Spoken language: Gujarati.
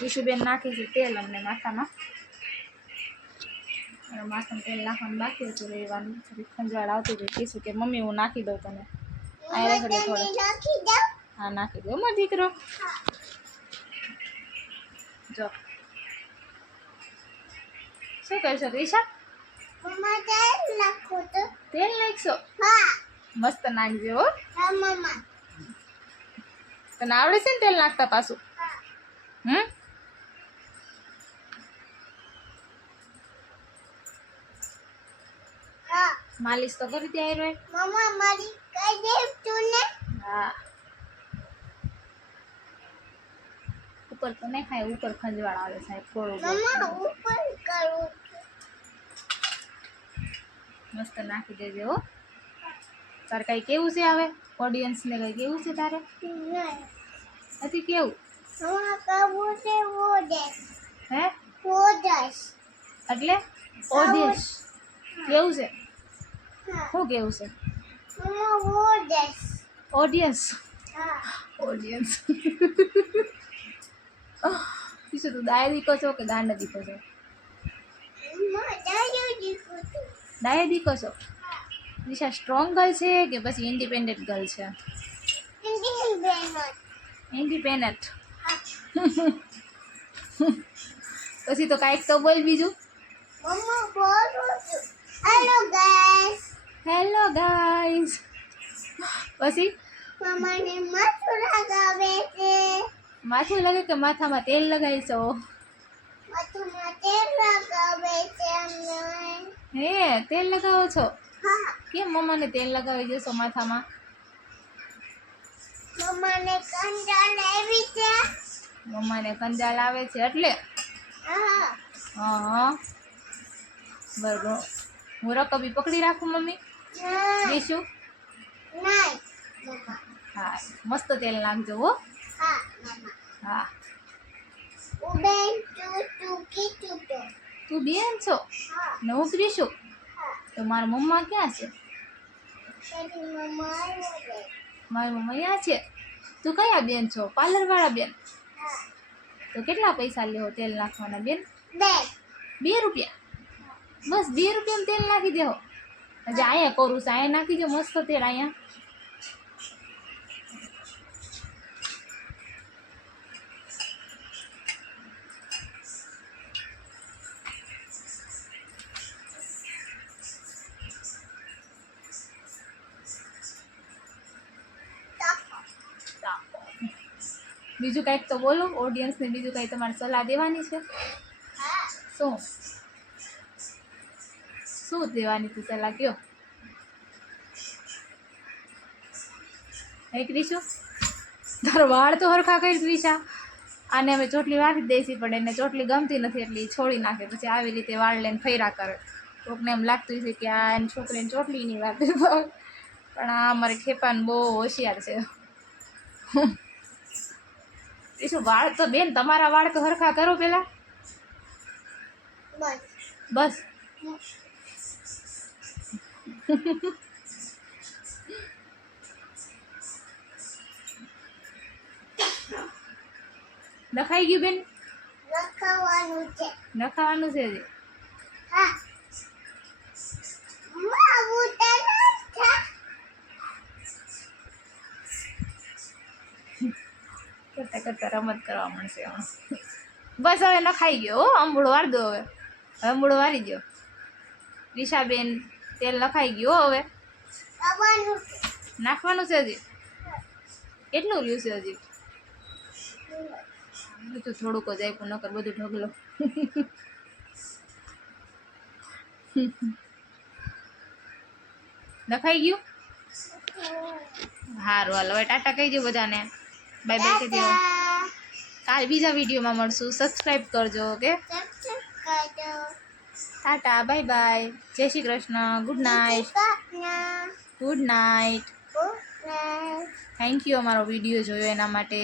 વિશુબેન નાખે છે તેલ અમને માથામાં. માથામાં તેલ નાખવાનું બાકી હતું રહેવાનું. ખંજવાળ આવતું હતું. કીધું કે મમ્મી હું નાખી દઉં તને. આ થોડું હા નાખી દઉં મારો દીકરો. જો શું કરશો ક્રિશા? તેલ નાખશો? મસ્ત નાખજો હો. તને આવડે છે ને તેલ નાખતા પાછું? માલિશ તો કરી દે આયરો. મમ્મા મારી કઈ દે તું ને. હા ઉપર તો નહીં ખાય, ઉપર ખંજવાળ આવે સાહેબ થોડું. મમ્મા ઉપર કરું. મસ્ત નાખી દેજે હો. તારે કઈ કેવું છે હવે ઓડિયન્સ ને? કઈ કેવું છે તારે? નથી કેવું? હે એટલે ઓડિયન્સ કેવું છે? શું કેવું છે? ઓડિયન્સ ઓડિયન્સ શું તું દાય દીકો છો કે ગાંડા દીકો છો? દાય દીકો છો? દિશા સ્ટ્રોંગ ગર્લ છે કે પછી ઇન્ડિપેન્ડન્ટ ગર્લ છે? ઇન્ડિપેન્ડન્ટ. પછી તો કાંઈક તો બોલ બીજું. Hello guys. Hello guys. પછી મમ્માને માથું લગાવે છે. માથું લગાવે કે માથામાં તેલ લગાવીશો? માથામાં તેલ લગાવે છે અમને. હે તેલ લગાવો છો? હા. કેમ મમ્માને તેલ લગાવી દેશો માથામાં? મમ્માને કંજાલ આવી છે. મમ્માને કંજાલ આવે છે એટલે? હા હા બરોબર. હું રકબી પકડી રાખું મમ્મી? દેશું? હા મસ્ત તેલ નાખજો હો. હા તું બેન છો ને હું ક્રીશું? તો મારા મમ્મા ક્યાં છે? મારી મમ્મા અહીંયા છે. તું કયા બેન છો? પાર્લર વાળા બેન? તો કેટલા પૈસા લેવો તેલ નાખવાના બેન? 2 રૂપિયા? બસ 2 રૂપિયામાં તેલ નાખી દેવો? હજી અહીંયા કરું છું, અહીંયા નાખી દો મસ્ત તેલ. અહીંયા બીજું કંઈક તો બોલો ઓડિયન્સને. બીજું કંઈ તમારે સલાહ દેવાની છે? શું શું દેવાની હતી સલાહ કયો? હે ક્રિશુ તારો વાળ તો હરખા કરી ક્રિશા. આને અમે ચોટલી વાળી દઈશી પણ એને ચોટલી ગમતી નથી એટલે એ છોડી નાખે. પછી આવી રીતે વાળ લઈને ફર્યા કરે. કોકને એમ લાગતું છે કે આ એની છોકરીને ચોટલીની વાત. પણ આ અમારે ખેપાને બહુ હોશિયાર છે. શું વાળ તો બેન તમારા વાળ તો હરખા કરો પેલા. બસ નખાઈ ગયું બેન? નખાવાનું છે. નખાવાનું છે હજી? હા કરતા કરતા રમત કરવા મળશે હમણાં. બસ હવે નખાઈ ગયો હો. અંબુડો વાળી દો હવે. અંબુડો વાળી દો રિશાબેન. તેલ નખાઈ ગયું હવે. નાખવાનું છે હજી? કેટલું રહ્યું છે હજી? તો થોડુંક જ આપ્યું, નકર બધું ઢગલો. નખાઈ ગયું? સારું હાલો હવે ટાટા કહી દો બધાને. બાય બાય કહી દો. કાલ બીજા વિડીયોમાં મળશું. સબસ્ક્રાઈબ કરજો. ઓકે ટાટા બાય બાય. જય Shri Krishna. Good night. Good night. Thank you અમારો વિડીયો જોયો એના માટે.